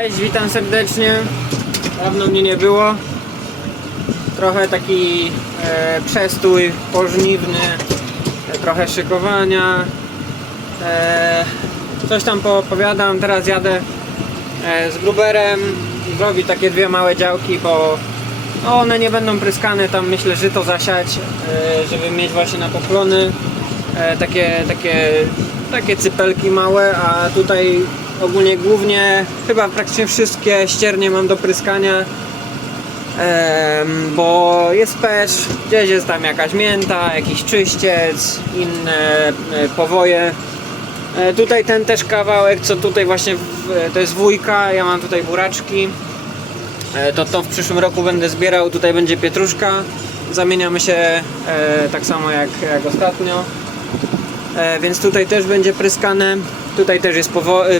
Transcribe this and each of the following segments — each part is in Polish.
Cześć, witam serdecznie. Dawno mnie nie było. Trochę taki e, przestój pożniwny, e, trochę szykowania. E, coś tam poopowiadam. Teraz jadę e, z gruberem zrobić takie dwie małe działki, bo no, one nie będą pryskane. Tam myślę żyto zasiać, e, żeby mieć właśnie na poplony e, takie, takie, takie cypelki małe, a tutaj ogólnie głównie chyba praktycznie wszystkie ściernie mam do pryskania. Bo jest pecz, gdzieś jest tam jakaś mięta, jakiś czyściec, inne e, powoje. E, Tutaj ten też kawałek, co tutaj właśnie w, to jest wujka, ja mam tutaj buraczki. E, To to w przyszłym roku będę zbierał, tutaj będzie pietruszka. Zamieniamy się e, tak samo jak, jak ostatnio. E, więc tutaj też będzie pryskane. Tutaj też jest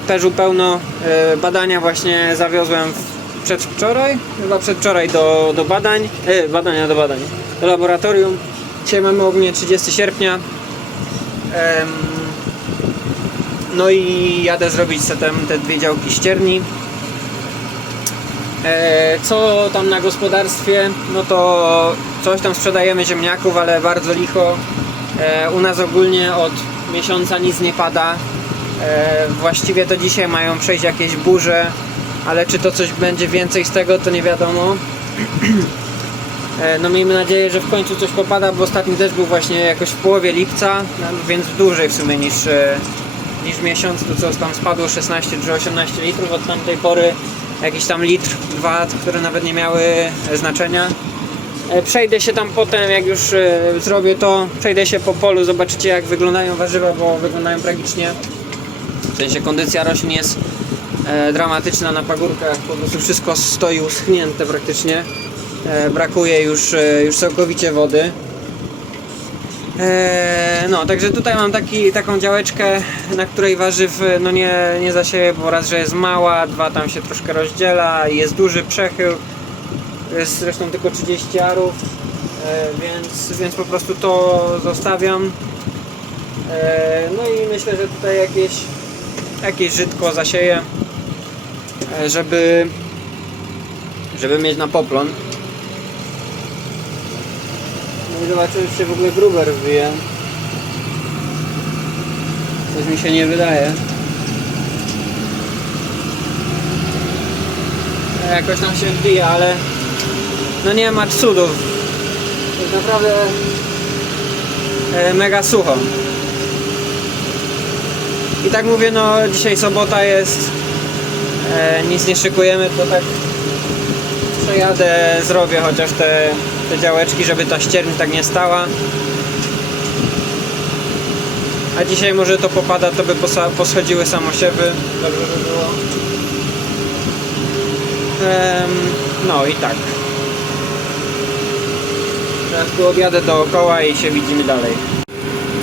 perzu pełno. E, badania właśnie zawiozłem przedwczoraj, chyba przedwczoraj do, do badań, e, badania do badań, do laboratorium. Dzisiaj mamy ogólnie 30 sierpnia. No i jadę zrobić setem te dwie działki ścierni. E, co tam na gospodarstwie? No to coś tam sprzedajemy ziemniaków, ale bardzo licho. E, u nas ogólnie od miesiąca nic nie pada. E, właściwie to dzisiaj mają przejść jakieś burze, ale czy to coś będzie więcej z tego, to nie wiadomo. E, No miejmy nadzieję, że w końcu coś popada, bo ostatni też był właśnie jakoś w połowie lipca, no, więc dłużej w sumie niż, e, niż miesiąc, to co tam spadło 16 czy 18 litrów od tamtej pory, jakiś tam litr, dwa, które nawet nie miały znaczenia. Przejdę się tam potem, jak już zrobię to, przejdę się po polu, zobaczycie jak wyglądają warzywa, bo wyglądają tragicznie. W sensie kondycja roślin jest e, dramatyczna na pagórkach, po prostu wszystko stoi uschnięte praktycznie. E, brakuje już, e, już całkowicie wody. E, no, także tutaj mam taki, taką działeczkę, na której warzyw e, no nie, nie zasieję, bo raz, że jest mała, dwa tam się troszkę rozdziela, jest duży przechył, jest zresztą tylko 30 arów, e, więc, więc po prostu to zostawiam. E, no i myślę, że tutaj jakieś, jakieś żytko zasieję, e, żeby, żeby mieć na poplon. No i zobaczymy, czy się w ogóle gruber wbije. Coś mi się nie wydaje. E, Jakoś tam się wbija, ale no nie ma cudów. Jest naprawdę e, mega sucho. I tak mówię, no dzisiaj sobota jest, e, nic nie szykujemy, to tak przejadę, zrobię chociaż te, te działeczki, żeby ta ścierń tak nie stała. A dzisiaj może to popada, to by poschodziły samosiewy, dobrze by było. Em, no i tak. Teraz tu objadę dookoła i się widzimy dalej.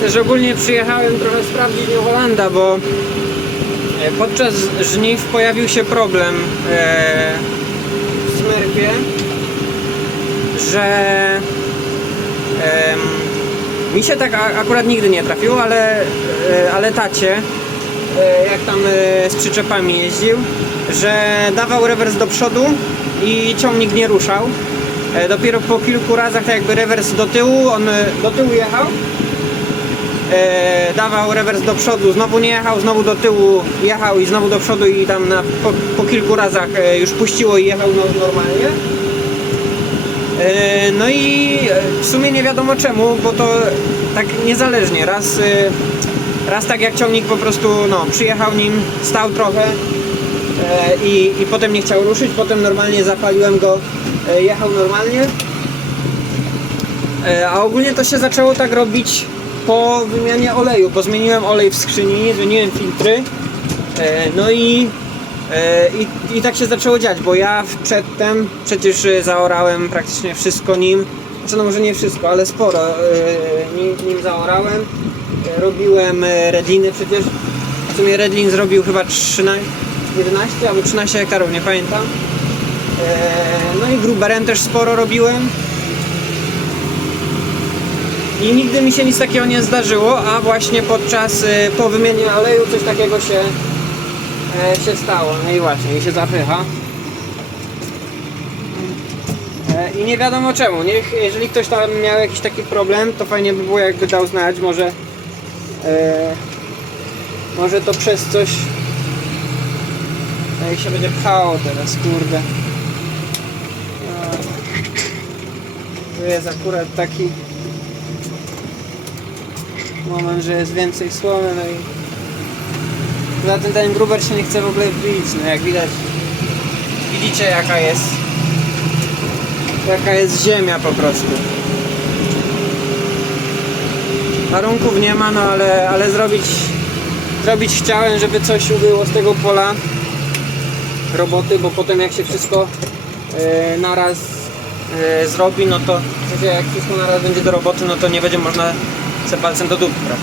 Też ogólnie przyjechałem trochę sprawdzić New Hollanda, bo e, podczas żniw pojawił się problem e, w Smurfie, że mi się tak akurat nigdy nie trafiło, ale, e, ale tacie, jak tam z przyczepami jeździł, że dawał rewers do przodu i ciągnik nie ruszał. Dopiero po kilku razach tak jakby rewers do tyłu, on do tyłu jechał, e, dawał rewers do przodu, znowu nie jechał, znowu do tyłu jechał i znowu do przodu i tam na, po, po kilku razach e, już puściło i jechał no, normalnie. E, no i e, w sumie nie wiadomo czemu, bo to tak niezależnie. Raz, e, raz tak jak ciągnik po prostu no, przyjechał nim, stał trochę e, i, i potem nie chciał ruszyć, potem normalnie zapaliłem go, e, jechał normalnie. E, A ogólnie to się zaczęło tak robić po wymianie oleju, bo zmieniłem olej w skrzyni, zmieniłem filtry. E, No i, e, i, i tak się zaczęło dziać, bo ja przedtem przecież e, zaorałem praktycznie wszystko nim. Znaczy no może nie wszystko, ale sporo nim, zaorałem. Robiłem redliny przecież. W sumie redlin zrobił chyba 13, 11 albo 13 hektarów, nie pamiętam. No i gruberem też sporo robiłem. I nigdy mi się nic takiego nie zdarzyło, a właśnie podczas, y, po wymianie oleju coś takiego się e, się stało. No i właśnie, i się zapycha. E, I nie wiadomo czemu. Niech, jeżeli ktoś tam miał jakiś taki problem, to fajnie by było jakby dał znać. Może, e, może to przez coś. Jak się będzie pchało teraz, kurde. Tu jest akurat taki moment, że jest więcej słomy, no i Poza ten gruber się nie chce w ogóle wbić, no jak widać. Widzicie jaka jest jaka jest ziemia po prostu. Warunków nie ma, no ale, ale zrobić zrobić chciałem, żeby coś ubyło z tego pola roboty, bo potem jak się wszystko e, naraz e, zrobi, no to w sensie jak wszystko naraz będzie do roboty, no to nie będzie można se palcem do prawda?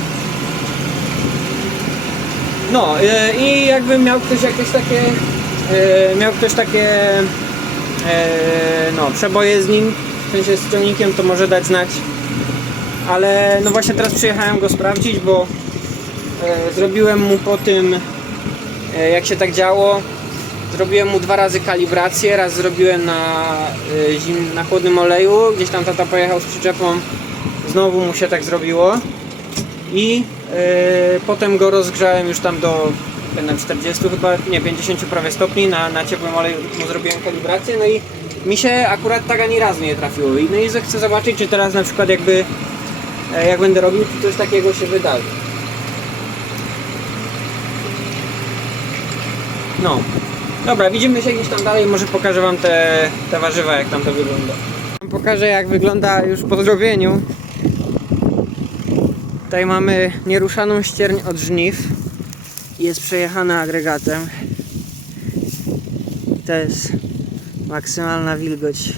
No e, i jakby miał ktoś jakieś takie e, miał ktoś takie e, no przeboje z nim, w sensie z ciągnikiem to może dać znać. Ale no właśnie teraz przyjechałem go sprawdzić, bo zrobiłem mu po tym jak się tak działo zrobiłem mu dwa razy kalibrację, raz zrobiłem na, zim, na chłodnym oleju, gdzieś tam tata pojechał z przyczepą, znowu mu się tak zrobiło i e, potem go rozgrzałem już tam do będę 40 chyba, nie 50 prawie stopni na, na ciepłym oleju mu zrobiłem kalibrację, no i mi się akurat tak ani razu nie trafiło i no i chcę zobaczyć czy teraz na przykład jakby e, jak będę robił, czy coś takiego się wydarzy. No, dobra, widzimy się gdzieś tam dalej, może pokażę wam te, te warzywa, jak tam to wygląda. Pokażę jak wygląda już po zrobieniu. Tutaj mamy nieruszaną ścierń od żniw. Jest przejechana agregatem. To jest maksymalna wilgoć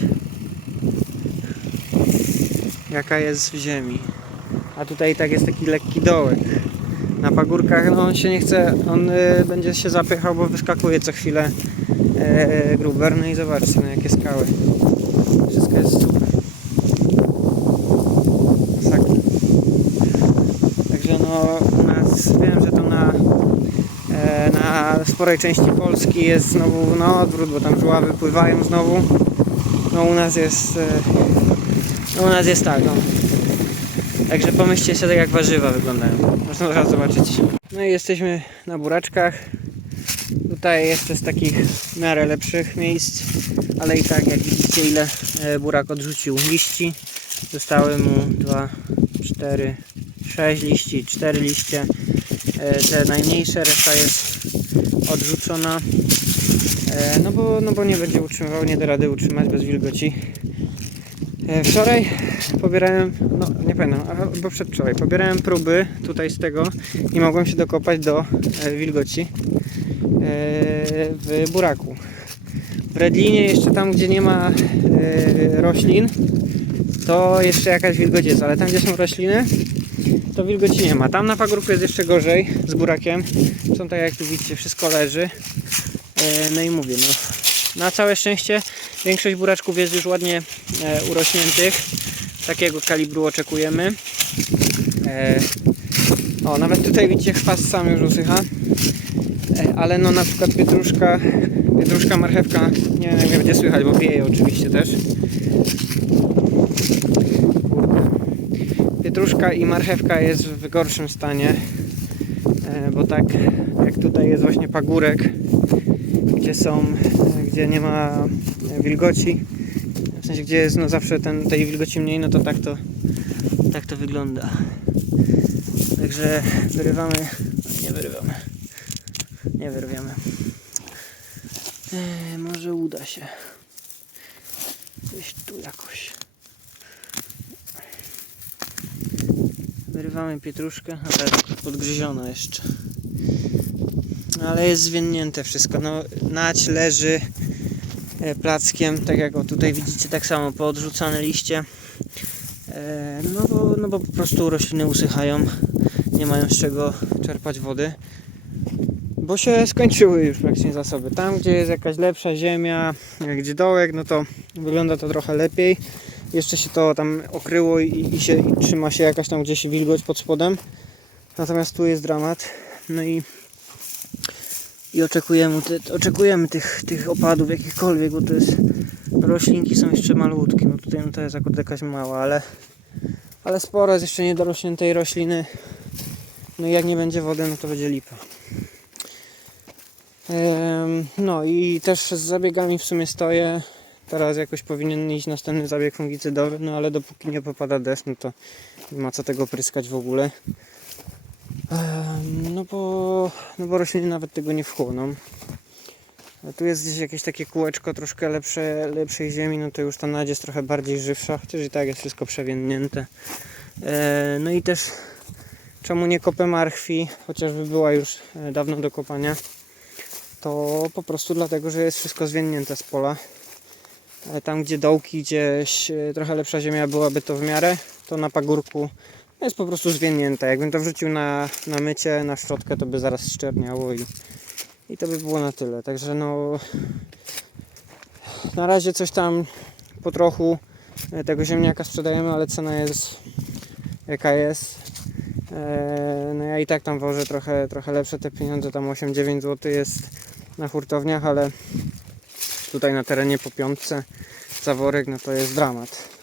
jaka jest w ziemi. A tutaj tak jest taki lekki dołek. Na pagórkach no on się nie chce, on y, będzie się zapychał, bo wyskakuje co chwilę y, gruber. No i zobaczcie, no jakie skały. Wszystko jest super. Masakra. Także no u nas wiem, że to na, e, na sporej części Polski jest znowu no, odwrót, bo tam żuławy pływają znowu. No u nas jest e, no, u nas jest tak, no. Także pomyślcie sobie jak warzywa wyglądają. Można teraz zobaczyć. No i jesteśmy na buraczkach. Tutaj jeszcze z takich w miarę lepszych miejsc, ale i tak jak widzicie ile e, burak odrzucił liści. Zostały mu 2, 4, 6 liści, 4 liście. E, Te najmniejsze, reszta jest odrzucona. E, No bo, no bo nie będzie utrzymywał, nie da rady utrzymać bez wilgoci. E, Wczoraj pobierałem, no nie pamiętam, albo przedwczoraj, pobierałem próby tutaj z tego i mogłem się dokopać do wilgoci w buraku. W Redlinie jeszcze tam, gdzie nie ma roślin, to jeszcze jakaś wilgoć jest, ale tam, gdzie są rośliny, to wilgoci nie ma. Tam na pagórku jest jeszcze gorzej z burakiem. Są tak jak tu widzicie, wszystko leży. E, No i mówię, no na całe szczęście większość buraczków jest już ładnie e, urośniętych. Takiego kalibru oczekujemy. E, o, nawet tutaj widzicie chwast sam już usycha. Ale no na przykład pietruszka, pietruszka, marchewka, nie wiem jak będzie słychać, bo wieje oczywiście też. Pietruszka i marchewka jest w gorszym stanie. E, bo tak jak tutaj jest właśnie pagórek, gdzie są, gdzie nie ma wilgoci, w sensie gdzie jest no zawsze ten, tej wilgoci mniej, no to tak to, tak to wygląda. Także wyrywamy, nie wyrywamy, nie wyrwiamy. Eee, może uda się. Gdzieś tu jakoś. Wyrywamy pietruszkę, a teraz podgryziona jeszcze. Ale jest zwiędnięte wszystko. No, nać leży e, plackiem, tak jak o tutaj widzicie, tak samo poodrzucane liście. E, No bo, no bo po prostu rośliny usychają, nie mają z czego czerpać wody. Bo się skończyły już praktycznie zasoby. Tam, gdzie jest jakaś lepsza ziemia, gdzie dołek, no to wygląda to trochę lepiej. Jeszcze się to tam okryło i, i, się, i trzyma się jakaś tam gdzieś wilgoć pod spodem. Natomiast tu jest dramat. No i i oczekujemy, ty, oczekujemy tych, tych opadów jakichkolwiek, bo to jest roślinki są jeszcze malutkie, no tutaj no to jest akurat jakaś mała, ale ale sporo jest jeszcze niedorośniętej rośliny no i jak nie będzie wody, no to będzie lipa no i też z zabiegami w sumie stoję teraz jakoś powinien iść następny zabieg fungicydowy, no ale dopóki nie popada deszcz, no to nie ma co tego pryskać w ogóle no bo, no bo rośliny nawet tego nie wchłoną. A tu jest gdzieś jakieś takie kółeczko troszkę lepsze, lepszej ziemi, no to już ta nadzieć jest trochę bardziej żywsza, chociaż i tak jest wszystko przewiędnięte. E, no i też czemu nie kopę marchwi, chociażby była już e, dawno do kopania, to po prostu dlatego, że jest wszystko zwiędnięte z pola. Tam gdzie dołki, gdzieś e, trochę lepsza ziemia byłaby to w miarę, to na pagórku jest po prostu zwiędnięte. Jakbym to wrzucił na, na mycie, na szczotkę, to by zaraz szczerniało i, i to by było na tyle. Także no na razie coś tam po trochu e, tego ziemniaka sprzedajemy, ale cena jest jaka jest. E, No ja i tak tam wożę trochę, trochę lepsze te pieniądze, tam 8-9 zł jest na hurtowniach, ale tutaj na terenie po piątce za worek, no to jest dramat.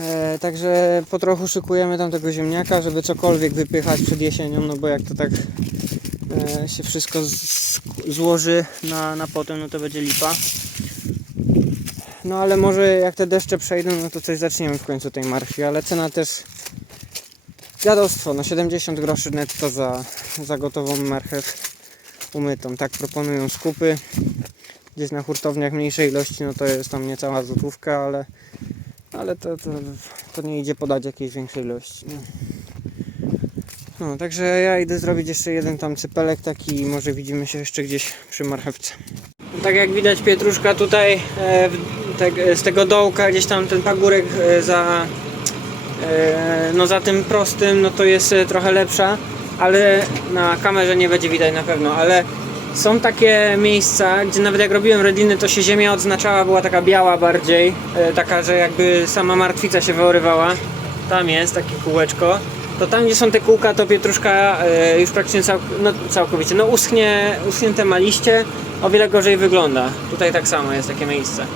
E, także po trochu szykujemy tam tego ziemniaka, żeby cokolwiek wypychać przed jesienią, no bo jak to tak e, się wszystko złoży na, na potem, no to będzie lipa. No ale może jak te deszcze przejdą, no to coś zaczniemy w końcu tej marchwi, ale cena też dziadostwo, no 70 groszy netto za, za gotową marchew umytą. Tak proponują skupy. Gdzieś na hurtowniach mniejszej ilości, no to jest tam niecała złotówka, ale ale to, to, to nie idzie podać jakiejś większej ilości. No, także ja idę zrobić jeszcze jeden tam cypelek taki i może widzimy się jeszcze gdzieś przy marchewce. Tak jak widać pietruszka tutaj e, te, z tego dołka gdzieś tam ten pagórek e, za e, no za tym prostym no to jest e, trochę lepsza, ale na kamerze nie będzie widać na pewno, ale są takie miejsca, gdzie nawet jak robiłem redliny, to się ziemia odznaczała, była taka biała bardziej, e, taka, że jakby sama martwica się wyorywała. Tam jest takie kółeczko. To tam, gdzie są te kółka, to pietruszka e, już praktycznie cał, no, całkowicie, no uschnie, uschnięte ma liście, o wiele gorzej wygląda. Tutaj tak samo jest takie miejsce.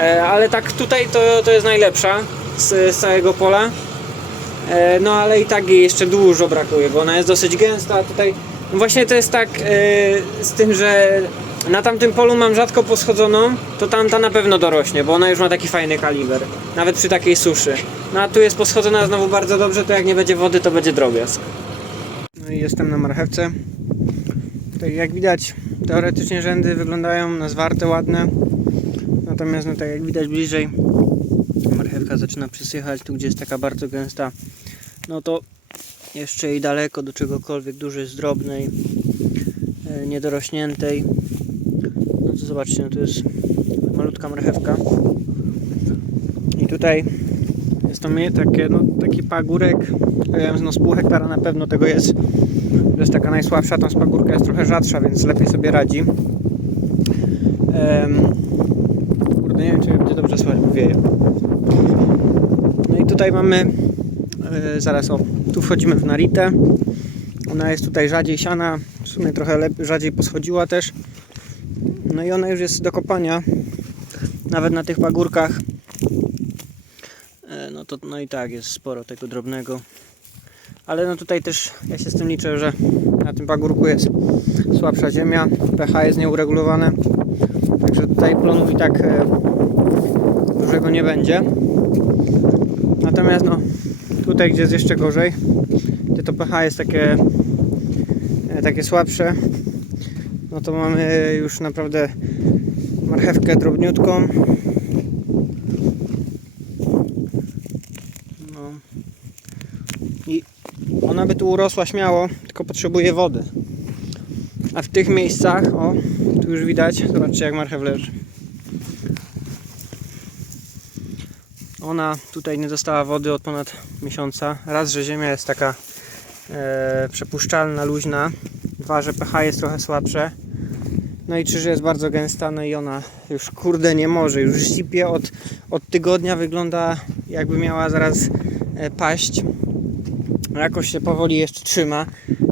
E, ale tak tutaj to, to jest najlepsza z, z całego pola. No ale i tak jej jeszcze dużo brakuje, bo ona jest dosyć gęsta, tutaj właśnie to jest tak e, z tym, że na tamtym polu mam rzadko poschodzoną, to tamta na pewno dorośnie, bo ona już ma taki fajny kaliber, nawet przy takiej suszy. No a tu jest poschodzona znowu bardzo dobrze, to jak nie będzie wody, to będzie drobiazg. No i jestem na marchewce. Tak jak widać, teoretycznie rzędy wyglądają na zwarte, ładne. Natomiast no tak jak widać bliżej, marchewka zaczyna przysychać, tu gdzie jest taka bardzo gęsta, no to jeszcze i daleko do czegokolwiek dużej, zdrobnej, e, niedorośniętej. No to zobaczcie, no to jest malutka marchewka. I tutaj jest to mnie takie, no, taki pagórek, ja wiem, no z pół hektara na pewno tego jest. To jest taka najsłabsza, ta pagórka jest trochę rzadsza, więc lepiej sobie radzi. Em, kurde, nie wiem, czy będzie dobrze słychać, bo wieje. No i tutaj mamy zaraz o, tu wchodzimy w naritę. Ona jest tutaj rzadziej siana, w sumie trochę lep- rzadziej poschodziła też. No i ona już jest do kopania, nawet na tych pagórkach. E, No to no i tak jest sporo tego drobnego. Ale no tutaj też ja się z tym liczę, że na tym pagórku jest słabsza ziemia, pH jest nieuregulowane. Także tutaj plonów i tak e, dużego nie będzie. Natomiast no tutaj gdzie jest jeszcze gorzej, gdzie to pH jest takie, e, takie słabsze, no to mamy już naprawdę marchewkę drobniutką. No. I ona by tu urosła śmiało, tylko potrzebuje wody. A w tych miejscach, o, tu już widać, zobaczcie jak marchew leży. Ona tutaj nie dostała wody od ponad miesiąca. Raz, że ziemia jest taka e, przepuszczalna, luźna. Dwa, że pH jest trochę słabsze. No i trzy, że jest bardzo gęsta, no i ona już kurde nie może, już ścipie od, od tygodnia, wygląda jakby miała zaraz e, paść. Jakoś się powoli jeszcze trzyma.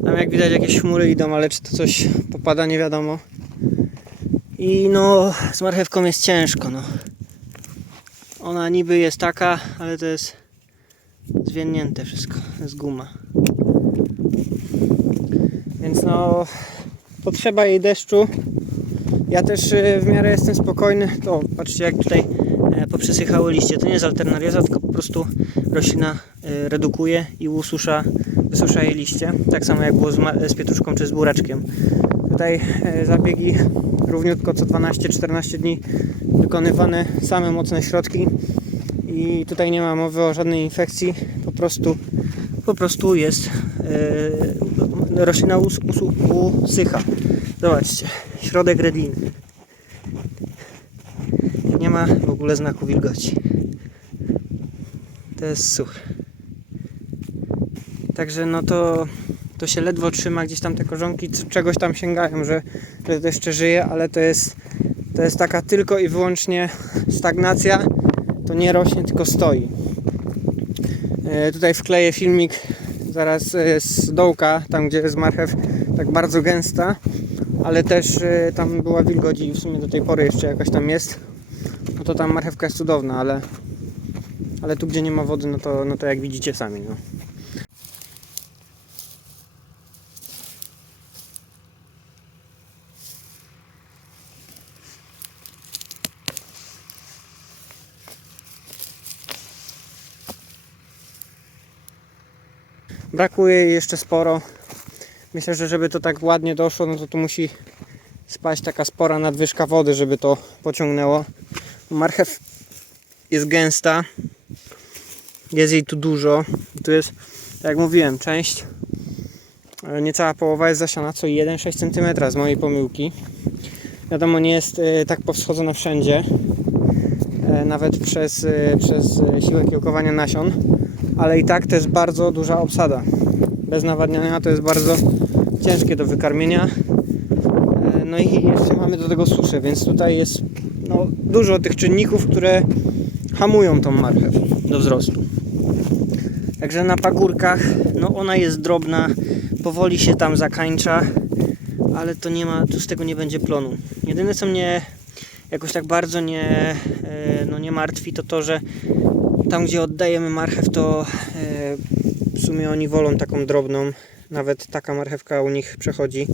Tam jak widać jakieś chmury idą, ale czy to coś popada nie wiadomo. I no z marchewką jest ciężko no. Ona niby jest taka, ale to jest zwiennięte wszystko, jest guma. Więc no potrzeba jej deszczu. Ja też y, w miarę jestem spokojny. To patrzcie jak tutaj e, poprzesychały liście. To nie jest alternariaza, tylko po prostu roślina e, redukuje i ususza, wysusza jej liście. Tak samo jak było z, z pietruszką czy z buraczkiem. Tutaj e, zabiegi równiutko co 12-14 dni wykonywane same mocne środki i tutaj nie ma mowy o żadnej infekcji. Po prostu, po prostu jest e, roślina us, usu, usycha. Zobaczcie, środek redliny. Nie ma w ogóle znaku wilgoci. To jest suche. Także no to, to się ledwo trzyma, gdzieś tam te korzonki czegoś tam sięgają, że, że to jeszcze żyje, ale to jest, to jest taka tylko i wyłącznie stagnacja. To nie rośnie, tylko stoi. E, tutaj wkleję filmik zaraz e, z dołka, tam gdzie jest marchew tak bardzo gęsta, ale też e, tam była wilgoć i w sumie do tej pory jeszcze jakaś tam jest. No to tam marchewka jest cudowna, ale, ale tu gdzie nie ma wody, no to, no to jak widzicie sami. No. Brakuje jeszcze sporo. Myślę, że żeby to tak ładnie doszło, no to tu musi spaść taka spora nadwyżka wody, żeby to pociągnęło. Marchew jest gęsta. Jest jej tu dużo. Tu jest, tak jak mówiłem, część niecała połowa jest zasiana co 1,6 cm z mojej pomyłki. Wiadomo, nie jest e, tak powschodzona wszędzie. e, Nawet przez, e, przez siłę kiełkowania nasion. Ale i tak jest bardzo duża obsada. Bez nawadniania to jest bardzo ciężkie do wykarmienia. E, No i jeszcze mamy do tego suszę, więc tutaj jest no, dużo tych czynników, które hamują tą marchew do wzrostu. Także na pagórkach, no ona jest drobna, powoli się tam zakańcza, ale to nie ma, tu z tego nie będzie plonu. Jedyne co mnie jakoś tak bardzo nie, e, no nie martwi, to to, że tam gdzie oddajemy marchew, to e, w sumie oni wolą taką drobną. Nawet taka marchewka u nich przechodzi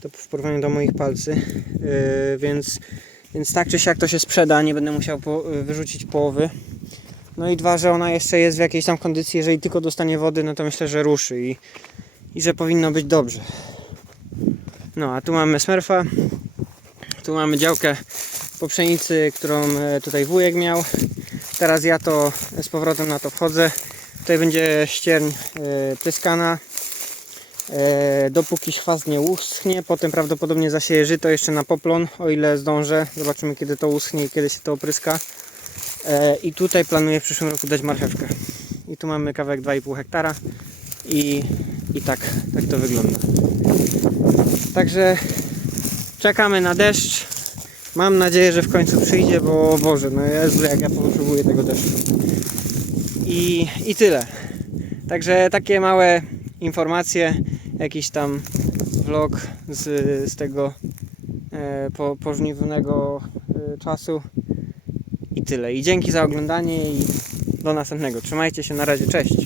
to w porównaniu do moich palcy. Yy, więc, więc tak czy siak to się sprzeda, nie będę musiał wyrzucić połowy. No i dwa, że ona jeszcze jest w jakiejś tam kondycji, jeżeli tylko dostanie wody, no to myślę, że ruszy i, i że powinno być dobrze. No a tu mamy smerfa, tu mamy działkę po pszenicy, którą e, tutaj wujek miał. Teraz ja to z powrotem na to wchodzę. Tutaj będzie ścierń e, pryskana. E, dopóki chwast nie uschnie, potem prawdopodobnie zasieję żyto jeszcze na poplon, o ile zdążę. Zobaczymy kiedy to uschnie i kiedy się to opryska. E, I tutaj planuję w przyszłym roku dać marchewkę. I tu mamy kawałek 2,5 hektara i, i tak, tak to wygląda. Także czekamy na deszcz. Mam nadzieję, że w końcu przyjdzie, bo Boże, no Jezu, jak ja potrzebuję tego deszczu. I, I tyle. Także takie małe informacje, jakiś tam vlog z, z tego e, po, pożniwnego e, czasu. I tyle. I dzięki za oglądanie i do następnego. Trzymajcie się, na razie, cześć.